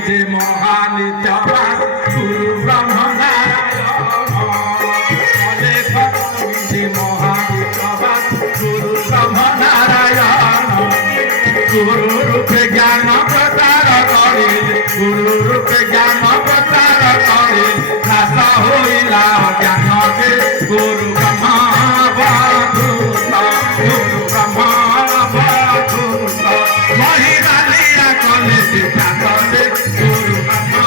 নিজে মহানিত্যবাদ গুরু ব্রহ্ম নারায়ণ বলে নিজে মহানিত্যবাদ গুরু ব্রহ্ম নারায়ণ গুরু রূপে জ্ঞান প্রচার করিলে গুরু রূপে জ্ঞান প্রচার করিলে নাশ হইলা জ্ঞানকে গুরু ব্রহ্মা বধূত গুরু ব্রহ্মা বধূত মহিমালিয়া কলে সীতা কলে গুরু ব্রহ্মা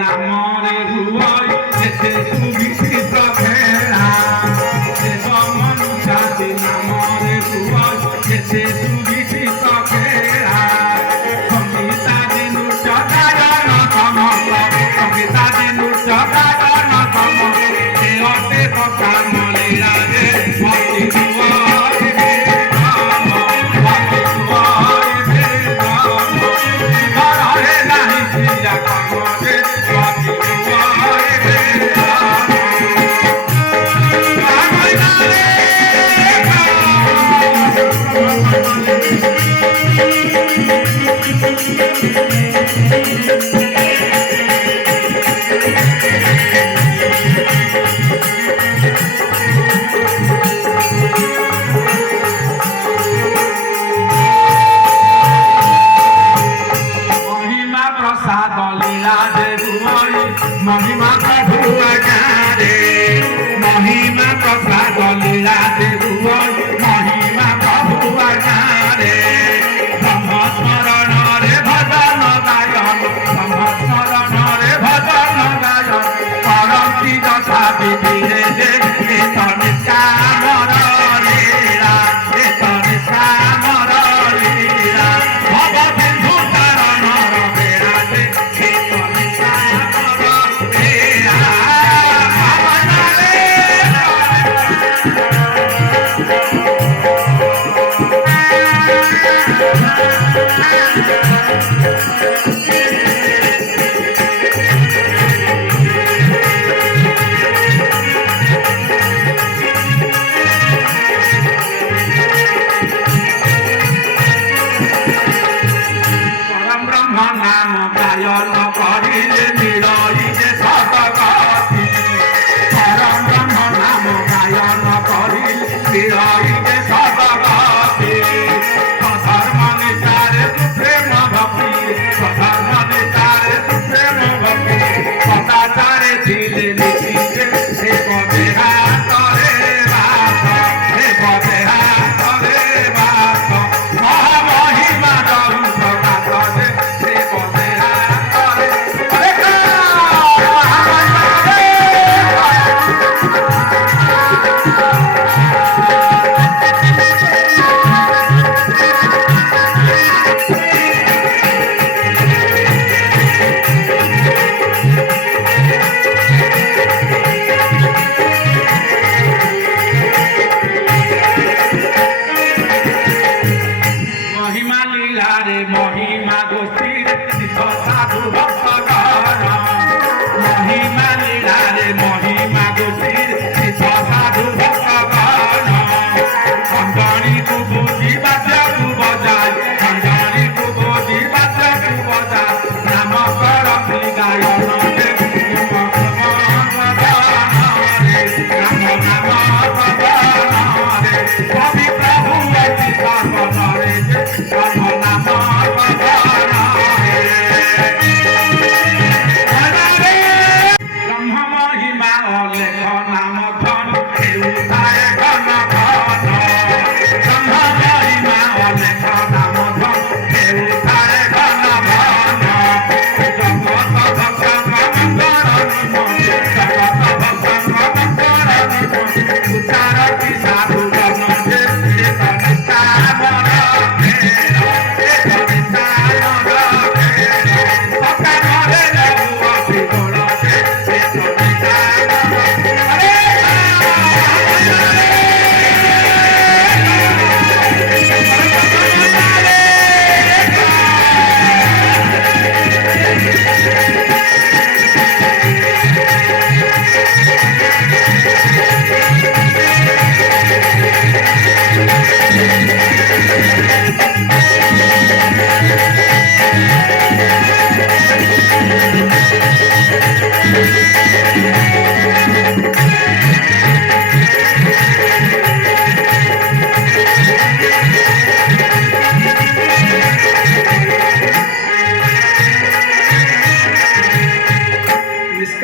নামরে হুয়াই যেতে সুবিচিত্র খেলা মনুষ্যাদি নামরে হুয়াই যেতে সুবিচিত্র খেলা সংগীতা দিনু চদায়ন সমস্ত সংগীতা দিনু চদায়ন সমস্ত এ অতে কথা মলিরা যে ভক্তি হুয়াই বেদাম ভক্তি হুয়াই বেদাম ধরে নাহি সিয়া কমরে महिमा प्रभु आचारे महिमा प्रसाद लीला देवुआई महिमा प्रभु आचारे ब्रह्मस्मरण रे भजन गायन ब्रह्मस्मरण रे भजन गायन परंती दशा विधिरे जे निष्कामर लीला निष्कामर लीला भव सिंधु चरण बेराजे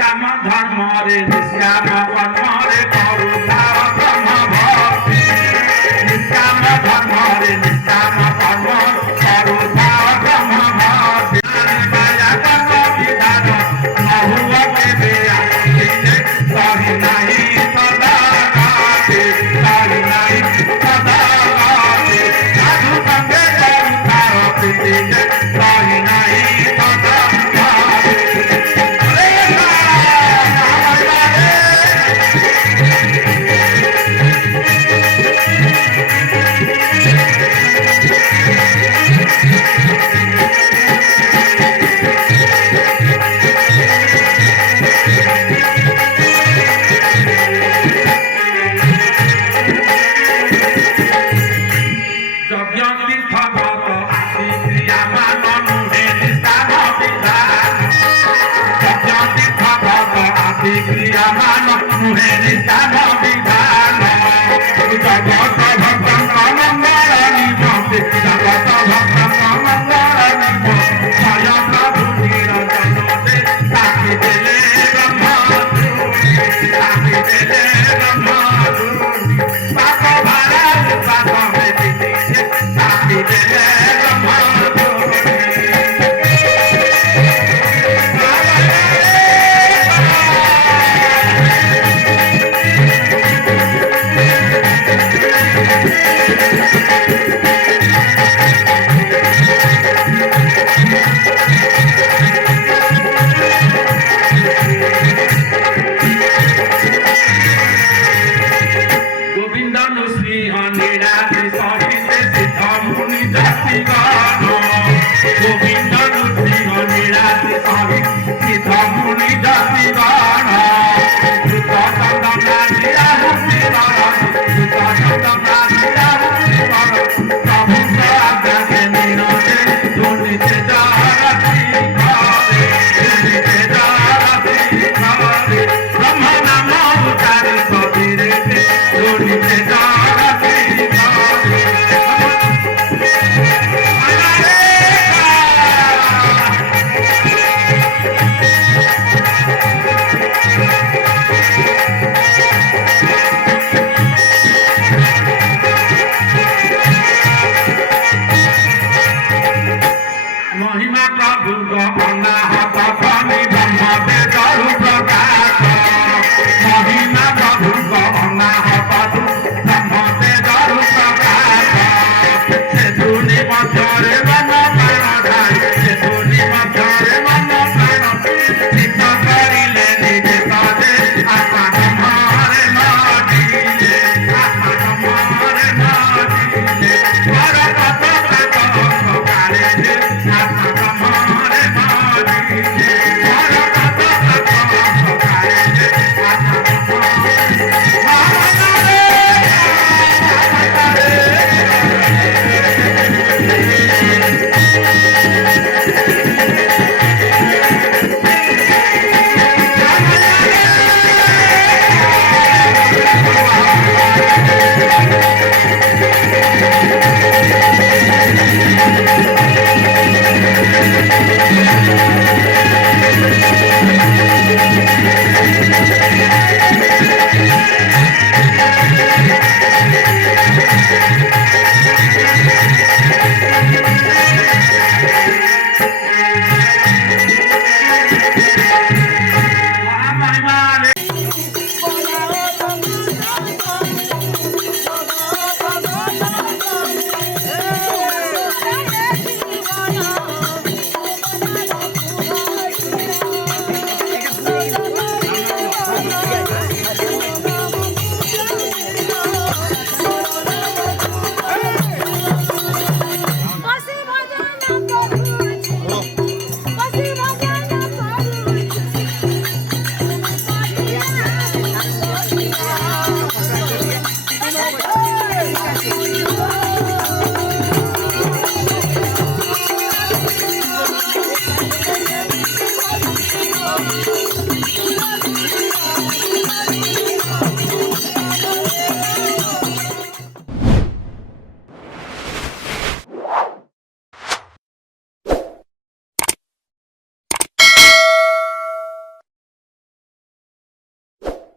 নিষ্কাম ধর্মরে নিষ্কাম কর্মরে করুণার ব্রহ্ম ভক্তি নিষ্কাম ধর্মরে নিষ্কাম কর্ম করুণার ব্রহ্ম ভক্তি মায়া কর্ম বিধান নহুব কেবে আসিলে সহি নাহি সদা গাতে সহি নাহি সদা গাতে সাধু সঙ্গে করুণার প্রীতিতে সহি নাহি সদা গাতে Govinda Nusri Nirati Sari Sita Muni Jati Gana